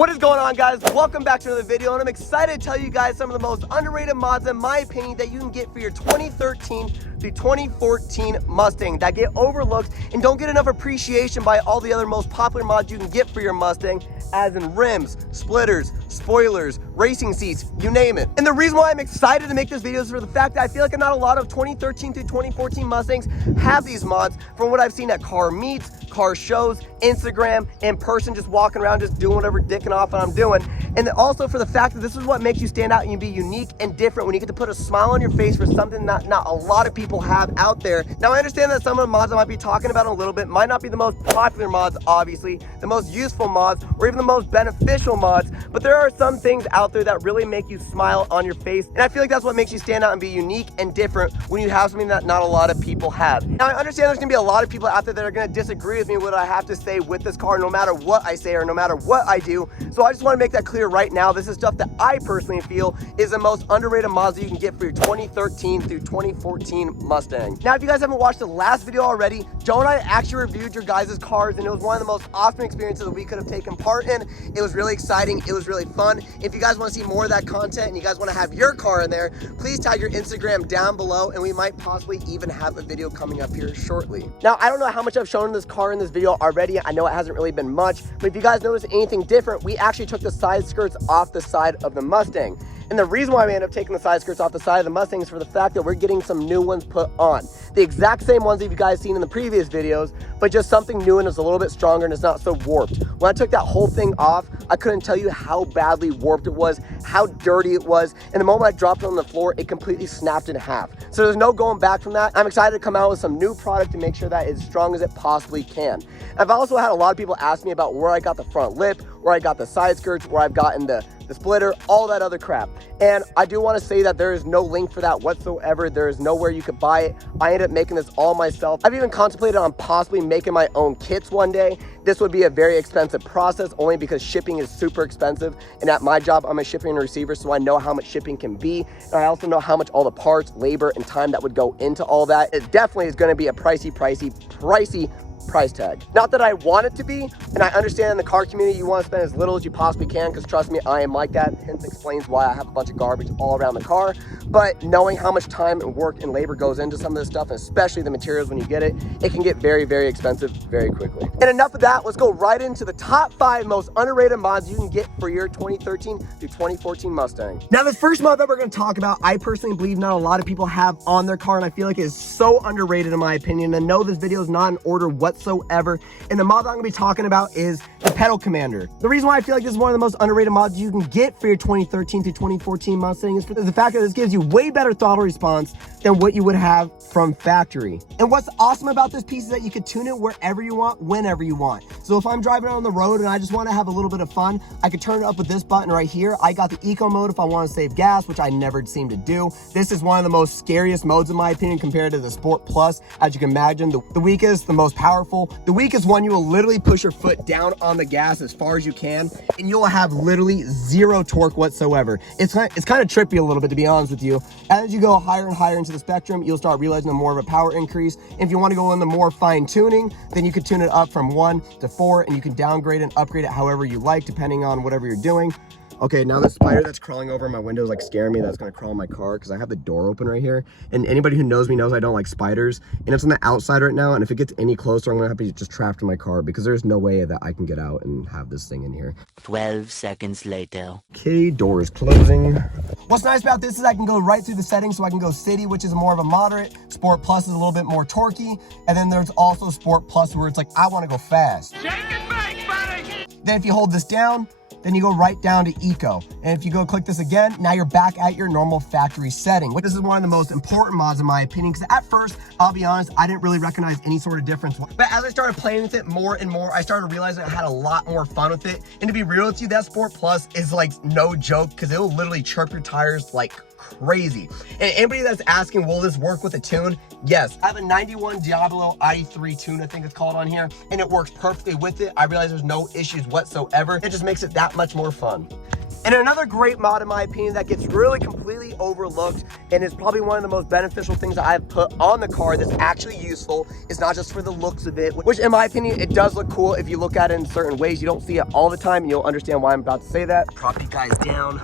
What is going on, guys? Welcome back to another video, and I'm excited to tell you guys some of the most underrated mods, in my opinion, that you can get for your 2013 through 2014 Mustang that get overlooked and don't get enough appreciation by all the other most popular mods you can get for your Mustang, as in rims, splitters, spoilers, racing seats, you name it. And the reason why I'm excited to make this video is for the fact that I feel like not a lot of 2013 through 2014 Mustangs have these mods from what I've seen at car meets, car shows, Instagram, in person, just walking around, just doing whatever dicking off I'm doing. And then also for the fact that this is what makes you stand out and you be unique and different when you get to put a smile on your face for something that not a lot of people have out there. Now, I understand that some of the mods I might be talking about in a little bit might not be the most popular mods, obviously, the most useful mods, or even the most beneficial mods, but there are some things out there that really make you smile on your face. And I feel like that's what makes you stand out and be unique and different when you have something that not a lot of people have. Now, I understand there's gonna be a lot of people out there that are gonna disagree with me with what I have to say with this car, no matter what I say or no matter what I do. So I just wanna make that clear right now. This is stuff that I personally feel is the most underrated mods that you can get for your 2013 through 2014 Mustang. Now, if you guys haven't watched the last video already, Joe and I actually reviewed your guys' cars, and it was one of the most awesome experiences that we could have taken part in. It was really exciting. It was really fun. If you guys want to see more of that content and you guys want to have your car in there, please tag your Instagram down below, and we might possibly even have a video coming up here shortly. Now, I don't know how much I've shown this car in this video already. I know it hasn't really been much, but if you guys notice anything different, we actually took the side skirts off the side of the Mustang. And the reason why we ended up taking the side skirts off the side of the Mustang is for the fact that we're getting some new ones put on. The exact same ones that you guys seen in the previous videos, but just something new and it's a little bit stronger and it's not so warped. When I took that whole thing off, I couldn't tell you how badly warped it was, how dirty it was. And the moment I dropped it on the floor, it completely snapped in half. So there's no going back from that. I'm excited to come out with some new product to make sure that it's as strong as it possibly can. I've also had a lot of people ask me about where I got the front lip, where I got the side skirts, where I've gotten the splitter, all that other crap. And I do want to say that there is no link for that whatsoever. There is nowhere you could buy it. I ended up making this all myself. I've even contemplated on possibly making my own kits one day. This would be a very expensive process only because shipping is super expensive. And at my job, I'm a shipping and receiver, so I know how much shipping can be. And I also know how much all the parts, labor, and time that would go into all that. It definitely is going to be a pricey price tag. Not that I want it to be, and I understand in the car community you want to spend as little as you possibly can, because trust me, I am like that. Hence explains why I have a bunch of garbage all around the car. But knowing how much time and work and labor goes into some of this stuff, and especially the materials when you get it, it can get very, very expensive very quickly. And enough of that, let's go right into the top 5 most underrated mods you can get for your 2013 through 2014 Mustang. Now, the first mod that we're going to talk about, I personally believe not a lot of people have on their car, and I feel like it is so underrated in my opinion. And no, this video is not in order whatsoever. And the mod that I'm going to be talking about is the pedal commander. The reason why I feel like this is one of the most underrated mods you can get for your 2013 through 2014 Mustang is for the fact that this gives you way better throttle response than what you would have from factory. And what's awesome about this piece is that you can tune it wherever you want, whenever you want. So if I'm driving on the road and I just want to have a little bit of fun, I could turn it up with this button right here. I got the eco mode if I want to save gas, which I never seem to do. This is one of the most scariest modes in my opinion compared to the Sport Plus. As you can imagine, the weakest, the most powerful. The weakest one, you will literally push your foot down on the gas as far as you can, and you'll have literally zero torque whatsoever. It's kind of trippy a little bit, to be honest with you. As you go higher and higher into the spectrum, you'll start realizing the more of a power increase. If you want to go into more fine tuning, then you could tune it up from 1 to 4, and you can downgrade and upgrade it however you like, depending on whatever you're doing. Okay, now the spider that's crawling over my window is like scaring me. That's gonna crawl in my car because I have the door open right here. And anybody who knows me knows I don't like spiders. And it's on the outside right now. And if it gets any closer, I'm gonna have to be just trapped in my car because there's no way that I can get out and have this thing in here. 12 seconds later. Okay, door is closing. What's nice about this is I can go right through the settings. So I can go city, which is more of a moderate. Sport Plus is a little bit more torquey. And then there's also Sport Plus where it's like, I wanna go fast. Shake and bake, buddy! Then if you hold this down, then you go right down to eco. And if you go click this again, now you're back at your normal factory setting. This is one of the most important mods in my opinion, because at first, I'll be honest, I didn't really recognize any sort of difference. But as I started playing with it more and more, I started realizing I had a lot more fun with it. And to be real with you, that Sport Plus is like no joke, because it will literally chirp your tires like crazy. And anybody that's asking, will this work with a tune? Yes. I have a 91 Diablo i3 tune, I think it's called on here, and it works perfectly with it. I realize there's no issues whatsoever. It just makes it that much more fun. And another great mod in my opinion that gets really completely overlooked and is probably one of the most beneficial things that I've put on the car that's actually useful is not just for the looks of it, which in my opinion, it does look cool if you look at it in certain ways. You don't see it all the time and you'll understand why I'm about to say that. Prop you guys down.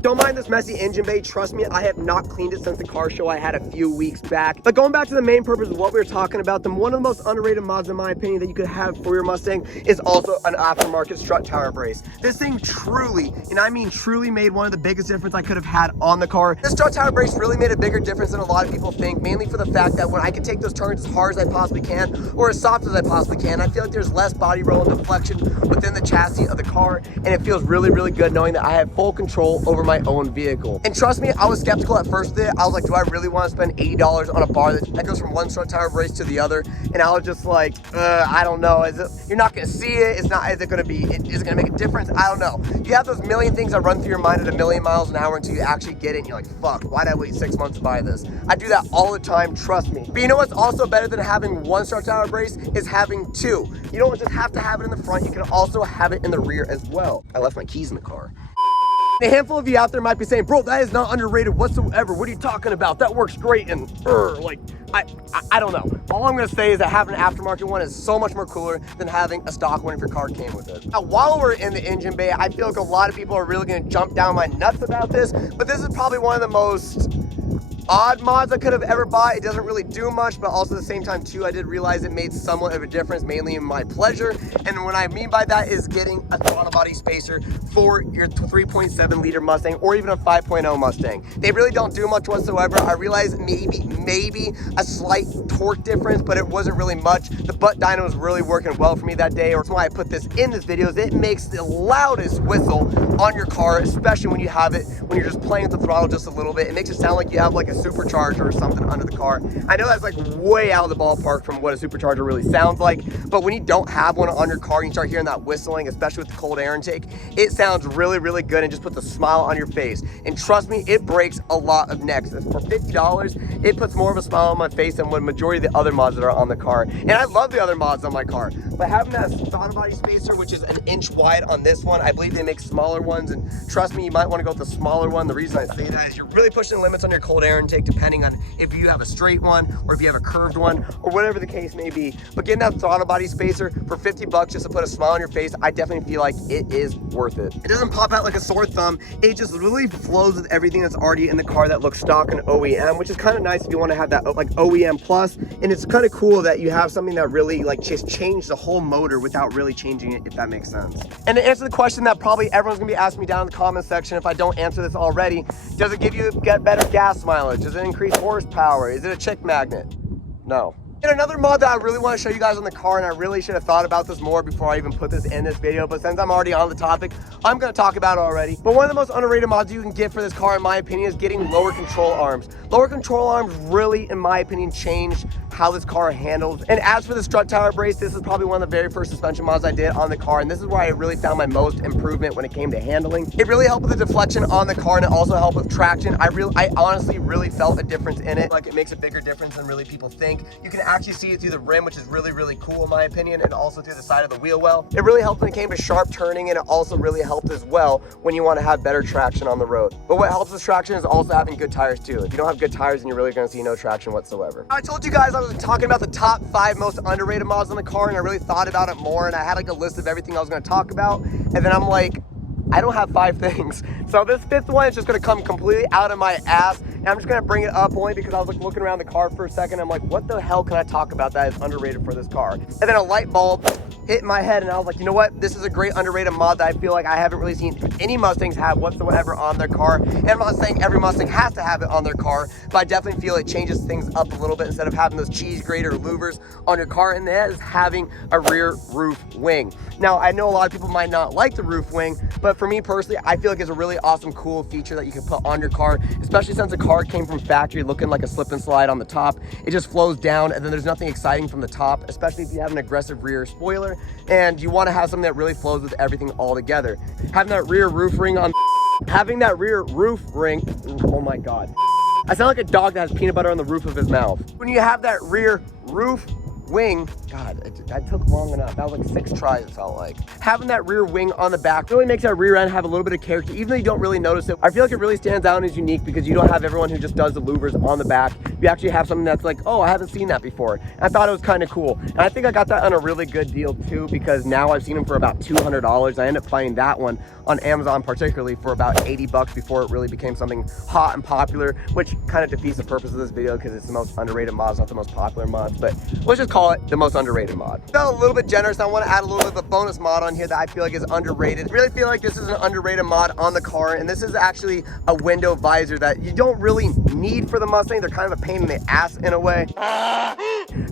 Don't mind this messy engine bay. Trust me, I have not cleaned it since the car show I had a few weeks back. But going back to the main purpose of what we were talking about, one of the most underrated mods in my opinion that you could have for your Mustang is also an aftermarket strut tower brace. This thing truly, and I mean truly, made one of the biggest difference I could have had on the car. This strut tower brace really made a bigger difference than a lot of people think, mainly for the fact that when I can take those turns as hard as I possibly can or as soft as I possibly can, I feel like there's less body roll and deflection within the chassis of the car, and it feels really, really good knowing that I have full control over my own vehicle. And trust me, I was skeptical at first with it. I was like, do I really want to spend $80 on a bar that goes from one strut tower brace to the other? And I was just like, I don't know. You're not going to see it. Is it going to make a difference? I don't know. You have those million things that run through your mind at 1,000,000 miles an hour until you actually get it and you're like, fuck, why did I wait 6 months to buy this? I do that all the time, trust me. But you know what's also better than having one strut tower brace is having two. You don't just have to have it in the front, you can also have it in the rear as well. I left my keys in the car. A handful of you out there might be saying, bro, that is not underrated whatsoever. What are you talking about? That works great. And like, I don't know. All I'm gonna say is that having an aftermarket one is so much more cooler than having a stock one if your car came with it. Now, while we're in the engine bay, I feel like a lot of people are really gonna jump down my nuts about this, but this is probably one of the most odd mods I could have ever bought. It doesn't really do much, but also at the same time too, I did realize it made somewhat of a difference, mainly in my pleasure. And what I mean by that is getting a throttle body spacer for your 3.7 liter Mustang or even a 5.0 Mustang. They really don't do much whatsoever. I realized maybe a slight torque difference, but it wasn't really much. The butt dyno was really working well for me that day, or that's why I put this in this video, is it makes the loudest whistle on your car, especially when you have it, when you're just playing with the throttle just a little bit. It makes it sound like you have like a supercharger or something under the car. I know that's like way out of the ballpark from what a supercharger really sounds like, but when you don't have one on your car and you start hearing that whistling, especially with the cold air intake, it sounds really, really good and just puts a smile on your face. And trust me, it breaks a lot of necks. For $50, it puts more of a smile on my face than what majority of the other mods that are on the car. And I love the other mods on my car, but having that throttle body spacer, which is an inch wide on this one, I believe they make smaller ones, and trust me, you might want to go with the smaller one. The reason I say that is you're really pushing the limits on your cold air intake depending on if you have a straight one or if you have a curved one or whatever the case may be. But getting that throttle body spacer for $50 just to put a smile on your face, I definitely feel like it is worth it. It doesn't pop out like a sore thumb. It just really flows with everything that's already in the car that looks stock and OEM, which is kind of nice if you want to have that like OEM plus. And it's kind of cool that you have something that really like just changed the whole motor without really changing it, if that makes sense. And to answer the question that probably everyone's gonna be asking me down in the comment section if I don't answer this already, does it get better gas mileage? Does it increase horsepower? Is it a chick magnet? No. And another mod that I really want to show you guys on the car, and I really should have thought about this more before I even put this in this video, but since I'm already on the topic, I'm going to talk about it already. But one of the most underrated mods you can get for this car, in my opinion, is getting lower control arms. Lower control arms really, in my opinion, changed how this car handles. And as for the strut tower brace, this is probably one of the very first suspension mods I did on the car, and this is where I really found my most improvement when it came to handling. It really helped with the deflection on the car, and it also helped with traction. I honestly really felt a difference in it. Like, it makes a bigger difference than really people think. You can actually see it through the rim, which is really, really cool in my opinion, and also through the side of the wheel well. It really helped when it came to sharp turning, and it also really helped as well when you want to have better traction on the road. But what helps with traction is also having good tires too. If you don't have good tires, then you're really going to see no traction whatsoever. I told you guys I was talking about the top 5 most underrated mods on the car, and I really thought about it more, and I had like a list of everything I was going to talk about, and then I'm like, I don't have 5 things. So this 5th one is just gonna come completely out of my ass, and I'm just gonna bring it up only because I was like looking around the car for a second. I'm like, what the hell can I talk about that is underrated for this car? And then a light bulb hit in my head, and I was like, you know what? This is a great underrated mod that I feel like I haven't really seen any Mustangs have whatsoever on their car. And I'm not saying every Mustang has to have it on their car, but I definitely feel it changes things up a little bit instead of having those cheese grater louvers on your car, and that is having a rear roof wing. Now, I know a lot of people might not like the roof wing, but for me personally, I feel like it's a really awesome, cool feature that you can put on your car, especially since the car came from factory looking like a slip and slide on the top. It just flows down, and then there's nothing exciting from the top, especially if you have an aggressive rear spoiler and you want to have something that really flows with everything all together. Having that rear roof ring on, having that rear roof ring, oh my God. I sound like a dog that has peanut butter on the roof of his mouth. When you have that rear roof wing, God, that took long enough. That was like 6 tries, it felt like. Having that rear wing on the back really makes that rear end have a little bit of character, even though you don't really notice it. I feel like it really stands out and is unique because you don't have everyone who just does the louvers on the back. You actually have something that's like, oh, I haven't seen that before. And I thought it was kind of cool. And I think I got that on a really good deal too, because now I've seen them for about $200. I ended up finding that one on Amazon particularly for about 80 bucks before it really became something hot and popular, which kind of defeats the purpose of this video because it's the most underrated mod, it's not the most popular mod, but let's just call it the most underrated mod. Felt a little bit generous. I want to add a little bit of a bonus mod on here that I feel like is underrated. I really feel like this is an underrated mod on the car, and this is actually a window visor that you don't really need for the Mustang. They're kind of a pain in the ass in a way.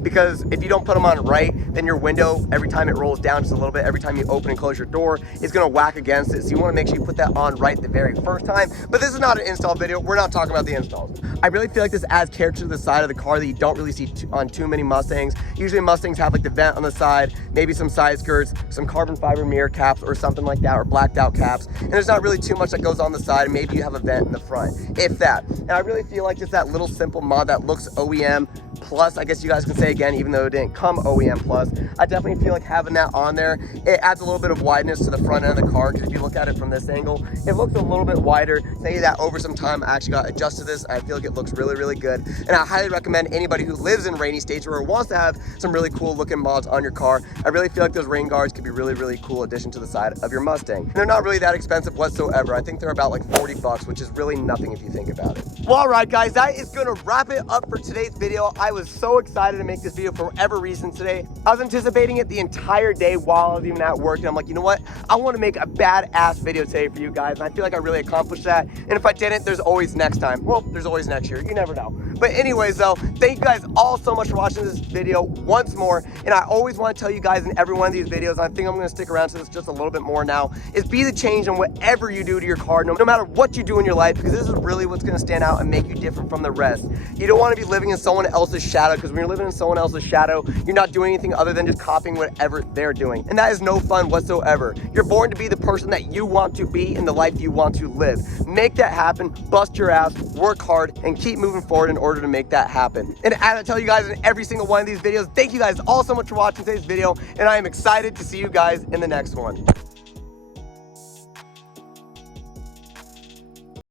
Because if you don't put them on right, then your window, every time it rolls down just a little bit, every time you open and close your door, it's gonna whack against it. So you wanna make sure you put that on right the very first time. But this is not an install video. We're not talking about the installs. I really feel like this adds character to the side of the car that you don't really see on too many Mustangs. Usually Mustangs have like the vent on the side, maybe some side skirts, some carbon fiber mirror caps or something like that, or blacked out caps. And there's not really too much that goes on the side. And maybe you have a vent in the front, if that. And I really feel like just that little simple mod that looks OEM plus, I guess you guys can say again, even though it didn't come OEM plus, I definitely feel like having that on there, it adds a little bit of wideness to the front end of the car, because if you look at it from this angle, it looks a little bit wider. Say that over some time, I actually got adjusted this. I feel like it looks really, really good. And I highly recommend anybody who lives in rainy states or wants to have some really cool looking mods on your car. I really feel like those rain guards could be really, really cool addition to the side of your Mustang. And they're not really that expensive whatsoever. I think they're about like 40 bucks, which is really nothing if you think about it. Well, all right, guys, that is gonna wrap it up for today's video. I was so excited to make this video for whatever reason today. I was anticipating it the entire day while I was even at work, and I'm like, you know what? I want to make a badass video today for you guys, and I feel like I really accomplished that. And if I didn't, there's always next time. Well, there's always next year. You never know. But anyways, though, thank you guys all so much for watching this video once more. And I always want to tell you guys in every one of these videos, and I think I'm going to stick around to this just a little bit more now, is be the change in whatever you do to your car, no matter what you do in your life, because this is really what's going to stand out and make you different from the rest. You don't want to be living in someone else's shadow, because when you're living in someone else's shadow, you're not doing anything other than just copying whatever they're doing. And that is no fun whatsoever. You're born to be the person that you want to be in the life you want to live. Make that happen, bust your ass, work hard, and keep moving forward in order to make that happen. And as I tell you guys in every single one of these videos, thank you guys all so much for watching today's video, and I am excited to see you guys in the next one.